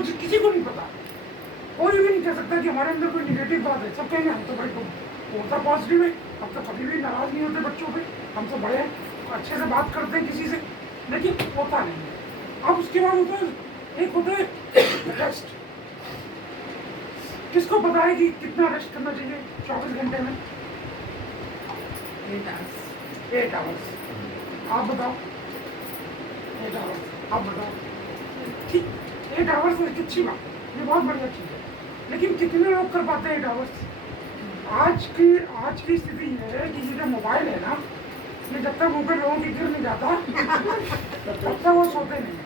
किसी को नहीं पता, कोई भी नहीं कह सकता कि हमारे अंदर कोई निगेटिव बात है। सब कहेंगे हम तो भाई तो होता पॉजिटिव है, हम तो कभी भी नाराज नहीं होते बच्चों पे, हम तो बड़े हैं, अच्छे से बात करते हैं किसी से, लेकिन होता नहीं है। अब उसके बाद होता है, एक होता है रेस्ट। किसको पता है कि कितना रेस्ट करना चाहिए 24 घंटे में? 8 आवर्स। आप बताओ, 8 आवर्स आप बताओ। ठीक, 8 आवर्स एक अच्छी बात, ये बहुत बढ़िया चीज़ है, लेकिन कितने लोग कर पाते हैं 8 आवर्स? आज की स्थिति ये है कि ये जो मोबाइल है ना, ये जब तक ऊपर लोगों की गिर नहीं जाता तब तक वो सोते नहीं।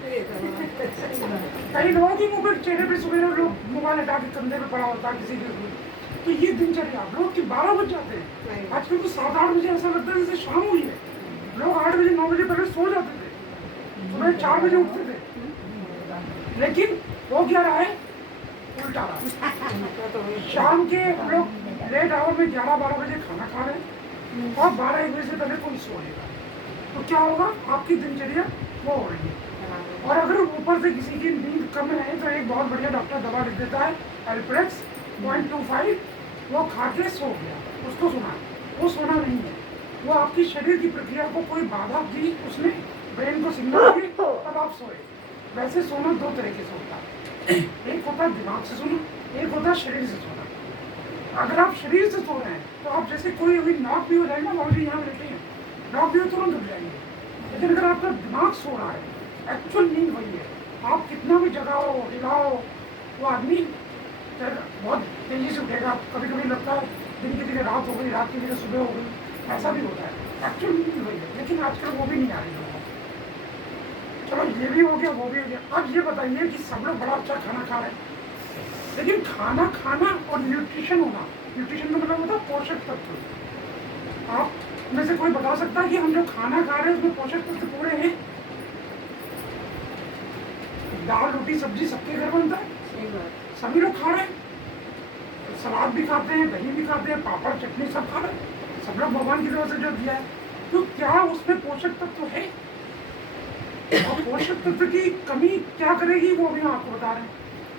कई लोगों की मुँह चेहरे पे सुबह लोग मोबाइल हटा के कंधे पे पड़ा होता है किसी के, तो ये दिनचर्या आप लोग की 12 बज जाते हैं। आजकल तो 7-8 बजे ऐसा लगता है जैसे शाम हुई है। लोग 8 बजे 9 बजे पहले सो जाते थे, सुबह 4 बजे उठते थे, लेकिन वो क्या रहा है, उल्टा रहा है। शाम के हम लोग लेट आवर में 11-12 बजे खाना खा रहे हैं और 12-1 बजे से पहले कोई सोएगा, तो क्या होगा, आपकी दिनचर्या वो हो रही है। और अगर ऊपर से किसी की नींद कम है तो एक बहुत बढ़िया डॉक्टर दवा लिख देता है, एल्प्रेक्स 0.25, वो खा के सो गया, उसको सुना। वो सोना नहीं है, वो आपकी शरीर की प्रक्रिया को कोई बाधा दी, उसने ब्रेन को सिग्नल दिए, तब आप सोए। वैसे सोना 2 तरीके से होता है, एक होता है दिमाग से सोना, एक होता है शरीर से सोना। अगर आप शरीर से सो रहे हैं तो आप जैसे कोई अभी नॉक भी हो जाएगा, बाबूजी यहाँ बैठे हैं, नॉक भी हो तुरंत उठ जाएंगे। लेकिन अगर आपका दिमाग सो रहा है, एक्चुअल नींद वही है, आप कितना भी जगाओ हिलाओ, वो आदमी बहुत तेजी से उठेगा। कभी कभी लगता है दिन की जगह रात हो गई, रात की जगह सुबह हो गई, ऐसा भी होता है। एक्चुअल नींद वही है, लेकिन आजकल वो भी नहीं आ रही लोगों को। चलो ये भी हो गया, वो भी हो गया। अब ये बताइए कि सब लोग बड़ा अच्छा खाना खा रहे हैं, लेकिन खाना खाना और न्यूट्रिशन होना, न्यूट्रिशन का मतलब होता है पोषक तत्व। आप में से कोई बता सकता है कि हम जो खाना खा रहे हैं उसमें पोषक तत्व पूरे हैं? दाल रोटी सब्जी सबके घर बनता है, सभी लोग खा रहे हैं, सलाद भी खाते हैं, दही भी खाते हैं, पापड़ चटनी सब खा रहे हैं, सब लोग भगवान की तरफ से जो दिया है। तो क्या उसमें पोषक तत्व है? और पोषक तत्व की कमी क्या करेगी वो भी हम आपको बता रहे हैं।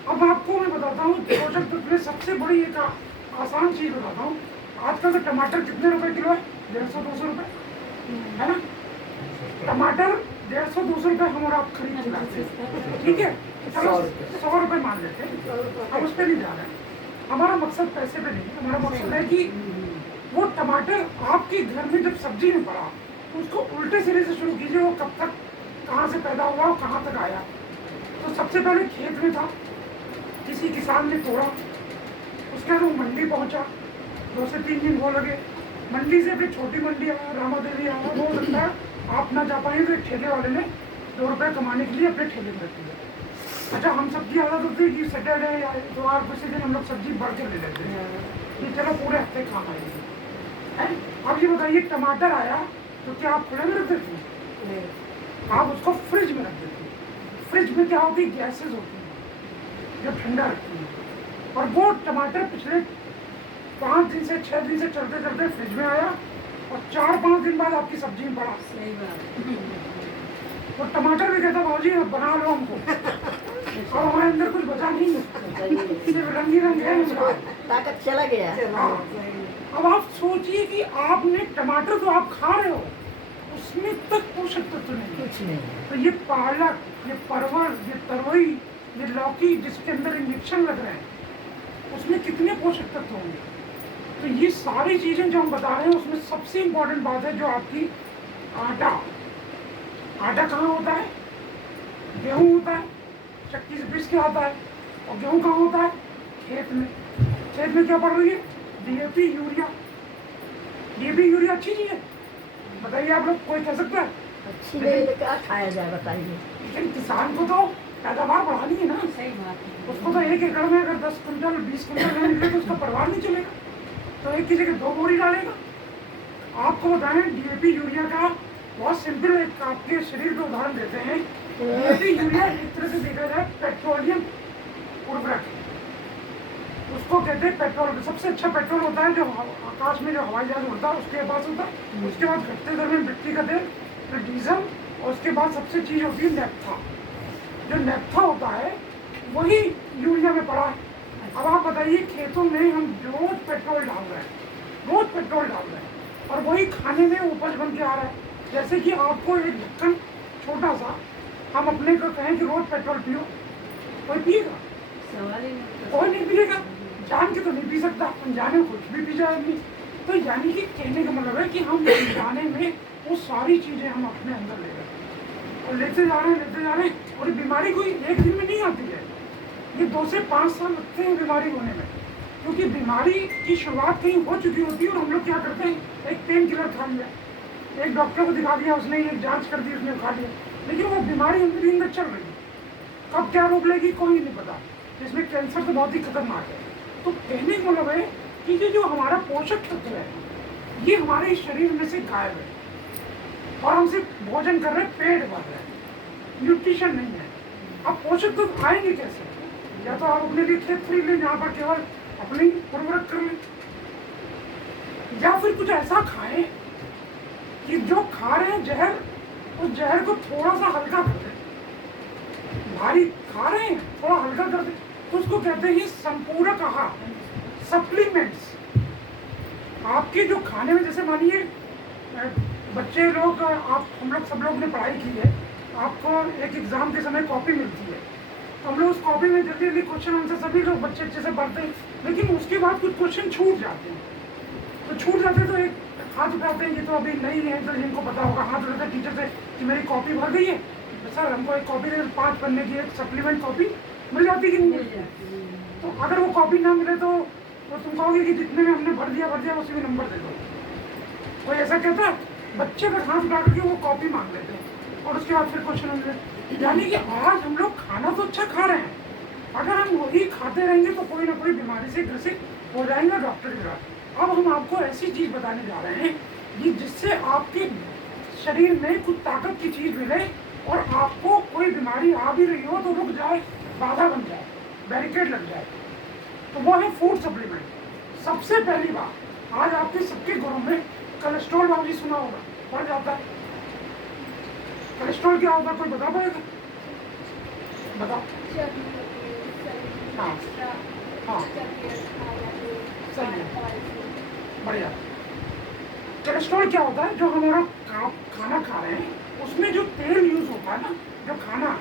अब आपको मैं बताता हूँ पोषक तत्व में सबसे बड़ी एक आसान चीज बताता हूँ। आजकल तो टमाटर कितने रुपए किलो है? 150-200 रुपए, है ना? टमाटर 150-200 रुपए हम और आप खरीद के लाते हैं, ठीक है? 100 रुपए मान लेते हैं, हम उस पर नहीं जा रहे हैं। हमारा मकसद पैसे पे नहीं, हमारा मकसद है कि वो टमाटर आपके घर में जब सब्जी में पड़ा, उसको उल्टे सिरे से शुरू कीजिए। वो कब तक, कहाँ से पैदा हुआ और कहाँ तक आया। तो सबसे पहले खेत में था, किसी किसान ने तोड़ा, उसके बाद वो मंडी पहुँचा, 2 से 3 दिन वो लगे, मंडी से फिर छोटी मंडी आया, रामा देवी आया। वो लगता है आप ना जा पाए तो एक ठेले वाले ने 2 रुपये कमाने के लिए अपने ठेले में रख दिया। अच्छा, हम सबकी आदत होती है कि सैटरडे या इतवार किसी दिन हम लोग सब्जी बढ़ के ले लेते हैं कि चलो पूरे हफ्ते खाना है। अब ये बताइए, टमाटर आया तो क्या आप खुले में रख देते हैं? आप उसको फ्रिज में रख देते हैं। फ्रिज में क्या होती है, गैसेज होती है जो ठंडा रखती है। और वो टमाटर पिछले 5 दिन से 6 दिन से चलते चलते फ्रिज में आया और 4-5 दिन बाद आपकी सब्जी में पड़ा। सही बात। तो टमाटर भी कहता भाजी अब बना लो हमको, और हमारे अंदर कुछ बचा नहीं है, सिर्फ रंग ही रंग है, ताकत चला गया। अब आप सोचिए कि आपने टमाटर तो आप खा रहे हो, उसमें तक पोषक तत्व नहीं, कुछ नहीं। तो ये पालक, ये परवल, ये तरोई, ये लौकी जिसके अंदर इंजेक्शन लग रहे हैं, उसमें कितने पोषक तत्व होंगे? तो ये सारी चीजें जो हम बता रहे हैं उसमें सबसे इम्पोर्टेंट बात है जो आपकी आटा। आटा कहाँ होता है? गेहूँ होता है, चक्की से पीस के आता है। और गेहूँ कहाँ होता है? खेत में। खेत में क्या पड़ रही है? DAP, urea. डीएपी यूरिया अच्छी चीज है, बताइए आप लोग, कोई कह सकता है? अच्छी नहीं, क्या खाया जाए बताइए। लेकिन किसान को तो पैदावार बढ़ानी है ना। सही बात है। उसको तो 1 एकड़ में अगर 10 कुंटल 20 कुंटल नहीं निकले तो उसका परिवार नहीं चलेगा, तो एक की जगह 2 बोरी डालेगा। आपको बताएं डीएपी यूरिया का बहुत सिंपल एक आपके शरीर को उदाहरण देते हैं। डीएपी यूरिया एक तरह से देखा जाए पेट्रोलियम उर्वरक, उसको कहते हैं पेट्रोल। सबसे अच्छा पेट्रोल होता है जो आकाश में जो हवाई जहाज उड़ता है उसके पास होता है। उसके बाद घटते दर में मिट्टी का तेल, फिर डीजल, और उसके बाद सबसे चीज होती है नेफ्था। जो नेफ्था होता है वही यूरिया में पड़ा है। अब आप बताइए, खेतों में हम रोज पेट्रोल डाल रहे हैं, रोज पेट्रोल डाल रहे हैं, और वही खाने में उपज बन के आ रहा है। जैसे कि आपको एक ढक्कन छोटा सा हम अपने को कहें कि रोज पेट्रोल पियो, कोई पिएगा? सवाल ही नहीं। कोई नहीं पिएगा। जान के तो नहीं पी सकता, अनजाने में कुछ भी पी जाए आदमी। तो यानी कि कहने का मतलब है कि हम अनजाने में वो सारी चीजें हम अपने अंदर ले रहे हैं, और लेते जा रहे हैं, और बीमारी कोई एक दिन में नहीं आती है। ये 2 से 5 साल लगते हैं बीमारी होने में, क्योंकि बीमारी की शुरुआत कहीं हो चुकी होती है और हम लोग क्या करते हैं, एक पेन किलर खा लिया, एक डॉक्टर को दिखा दिया, उसने एक जांच कर दी, उसने खा लिया, लेकिन वो बीमारी अंदर ही अंदर चल रही है। कब क्या रोक लेगी कोई नहीं पता। इसमें कैंसर तो बहुत ही खतरनाक है। तो कहने का मतलब है कि ये जो हमारा पोषक तत्व है, ये हमारे शरीर में से गायब है, और हम सिर्फ भोजन कर रहे हैं, पेट भर रहे हैं, न्यूट्रिशन नहीं है। अब पोषक तत्व आएंगे कैसे? या तो आप अपने लिए खेत खरीद लें जहाँ पर केवल अपनी उर्वरक कर लें, या फिर कुछ ऐसा खाएं कि जो खा रहे हैं जहर, उस जहर को थोड़ा सा हल्का कर दें। भारी खा रहे हैं, थोड़ा हल्का कर दें, तो उसको कहते हैं संपूरक आहार, सप्लीमेंट्स। आपके जो खाने में, जैसे मानिए बच्चे लोग, आप हम लोग सब लोग ने पढ़ाई की है, आपको एक एग्जाम के समय कॉपी मिलती है, हम लोग उस कॉपी में जल्दी जल्दी क्वेश्चन आंसर सभी लोग बच्चे अच्छे से पढ़ते हैं, लेकिन उसके बाद कुछ क्वेश्चन छूट जाते हैं। तो छूट जाते हैं तो एक हाथ उठाते हैं, ये तो अभी नहीं है, तो जिनको पता होगा हाथ उठाते हैं टीचर से कि मेरी कॉपी भर गई है, तो सर हमको एक कॉपी दे, 5 पन्ने की एक सप्लीमेंट कॉपी मिल जाती कि नहीं मिल जाती? तो अगर वो कॉपी ना मिले तो तुम कहोगे कि जितने में हमने भर दिया उसी में नंबर दे दो। कोई ऐसा कहता है? बच्चे का हाथ उठा करके वो कॉपी मांग लेते हैं, और उसके बाद फिर क्वेश्चन आंसर। यानी कि आज हम लोग खाना तो अच्छा खा रहे हैं, अगर हम वही खाते रहेंगे तो कोई ना कोई बीमारी से ग्रसित हो जाएंगे डॉक्टर के साथ। अब हम आपको ऐसी चीज बताने जा रहे हैं कि जिससे आपके शरीर में कुछ ताकत की चीज मिले, और आपको कोई बीमारी आ भी रही हो तो रुक जाए, बाधा बन जाए, बैरिकेड लग जाए। तो वो है फूड सप्लीमेंट। सबसे पहली बात, आज आपके सबके घरों में कोलेस्ट्रॉल, बाबूजी सुना होगा, बढ़ जाता है। कोलेस्ट्रॉल क्या होता है, कोई बता पाएगा? बताओ। हाँ हाँ, सही है, बढ़िया। कोलेस्ट्रॉल क्या होता है? जो हमारा खाना खा रहे हैं उसमें जो तेल यूज होता है ना, जो खाना